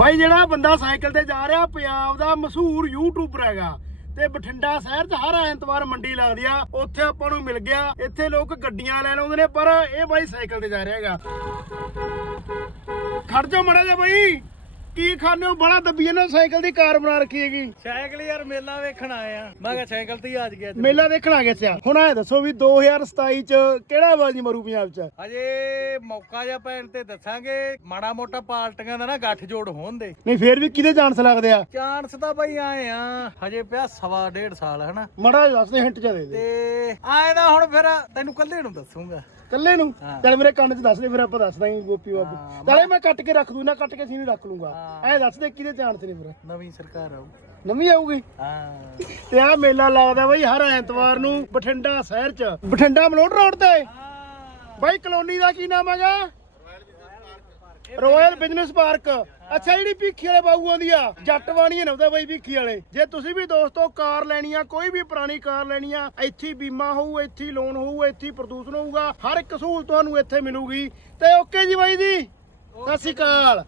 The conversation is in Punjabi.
ਬਾਈ ਜਿਹੜਾ ਬੰਦਾ ਸਾਈਕਲ ਤੇ ਜਾ ਰਿਹਾ, ਪੰਜਾਬ ਦਾ ਮਸ਼ਹੂਰ ਯੂਟਿਊਬਰ ਹੈਗਾ ਤੇ ਬਠਿੰਡਾ ਸ਼ਹਿਰ 'ਚ ਹਰ ਐਤਵਾਰ ਮੰਡੀ ਲੱਗਦੀ ਆ, ਉੱਥੇ ਆਪਾਂ ਨੂੰ ਮਿਲ ਗਿਆ। ਇੱਥੇ ਲੋਕ ਗੱਡੀਆਂ ਲੈਣ ਆਉਂਦੇ ਨੇ, ਪਰ ਇਹ ਬਾਈ ਸਾਈਕਲ ਤੇ ਜਾ ਰਿਹਾ ਹੈਗਾ। ਖੜ ਜਾ ਮੜਾ ਜਾ ਬਾਈ। ਕੀ ਖਾਣੇ ਹੋ? ਬੜਾ ਦੱਬੀ ਇਹਨਾਂ ਸਾਈਕਲ ਦੀ ਕਾਰ ਬਣਾ ਰੱਖੀ ਹੈਗੀ। ਸਾਈਕਲ ਯਾਰ ਮੇਲਾ ਵੇਖਣ ਆਏ ਆ। ਮੈਂ ਕਿਹਾ ਸਾਈਕਲ ਤੇ ਹੀ ਅੱਜ ਗਿਆ ਮੇਲਾ ਦੇਖਣ ਆ ਗਏ ਸਿਆ ਹੁਣ ਐ ਦੱਸੋ ਵੀ 2027 ਚ ਕਿਹੜਾ ਬਾਜੀ ਮਰੂ ਪੰਜਾਬ ਚ? ਅਜੇ ਮੌਕਾ ਜਾਂ ਪੈਣ ਤੇ ਦੱਸਾਂਗੇ। ਮਾੜਾ ਮੋਟਾ ਪਾਰਟੀਆਂ ਦਾ ਨਾ ਗੱਠ ਜੋੜ ਹੋਣ ਦੇ। ਨਹੀਂ ਫੇਰ ਵੀ ਕਿਹਦੇ ਚਾਂਸ ਲੱਗਦੇ ਆ? ਚਾਂਸ ਤਾਂ ਬਈ ਆਏ ਆ। ਹਜੇ ਪਿਆ ਸਵਾ ਡੇਢ ਸਾਲ ਹਨਾ? ਮੜਾ ਦੱਸ ਦੇ ਹਿੰਟ ਚ ਦੇ ਦੇ। ਤੇ ਆਏ ਦਾ ਹੁਣ ਫਿਰ ਤੈਨੂੰ ਕੱਲੇ ਨੂੰ ਦੱਸੂਗਾ। ਕੱਲੇ ਨੂੰ। ਚੱਲ ਮੇਰੇ ਕੰਨ 'ਚ ਦੱਸ ਦੇ ਫਿਰ ਆਪਾਂ ਦੱਸ ਦਾਂਗੇ ਗੋਪੀ ਬਾਬੂ ਨਾਲੇ ਮੈਂ ਕੱਟ ਕੇ ਰੱਖ ਦੂੰ ਨਾ ਕੱਟ ਕੇ ਸੀ ਨਹੀਂ ਰੱਖ ਲੂੰਗਾ। ਐ ਦੱਸ ਦੇ ਕਿਹਦੇ ਚਾਂਸ ਨੇ ਫਿਰ? ਨਵੀਂ ਸਰਕਾਰ ਆਊ ਨਵੀਂ ਆਊਗੀ? ਹਾਂ। ਤੇ ਆ ਮੇਲਾ ਲੱਗਦਾ ਬਈ ਹਰ ਐਤਵਾਰ ਨੂੰ ਬਠਿੰਡਾ ਸ਼ਹਿਰ 'ਚ। ਬਠਿੰਡਾ ਮਲੋਟ ਰੋਡ ਤੇ? ਬਾਈ ਕਲੋਨੀ ਦਾ ਕੀ ਨਾਮ ਹੈਗਾ? Royal business park. ਅੱਛਾ, ਜਿਹੜੀ ਭੀਖੀ ਵਾਲੇ ਬਾਊ ਆਉਂਦੀ ਆ, ਜੱਟ ਬਾਣੀ ਨਵਦਾ ਬਾਈ ਭੀਖੀ ਵਾਲੇ। ਜੇ ਤੁਸੀਂ ਵੀ ਦੋਸਤੋ ਕਾਰ ਲੈਣੀ ਆ, ਕੋਈ ਵੀ ਪੁਰਾਣੀ ਕਾਰ ਲੈਣੀ ਆ, ਇੱਥੇ ਬੀਮਾ ਹੋਊ, ਇੱਥੇ ਲੋਨ ਹੋਊ, ਇੱਥੇ ਪ੍ਰਦੂਸ਼ਣ ਹੋਊਗਾ, ਹਰ ਇੱਕ ਸਹੂਲਤ ਤੁਹਾਨੂੰ ਇੱਥੇ ਮਿਲੂਗੀ। ਤੇ ਓਕੇ ਜੀ ਬਾਈ ਜੀ, ਸਤਿ ਸ਼੍ਰੀ ਅਕਾਲ।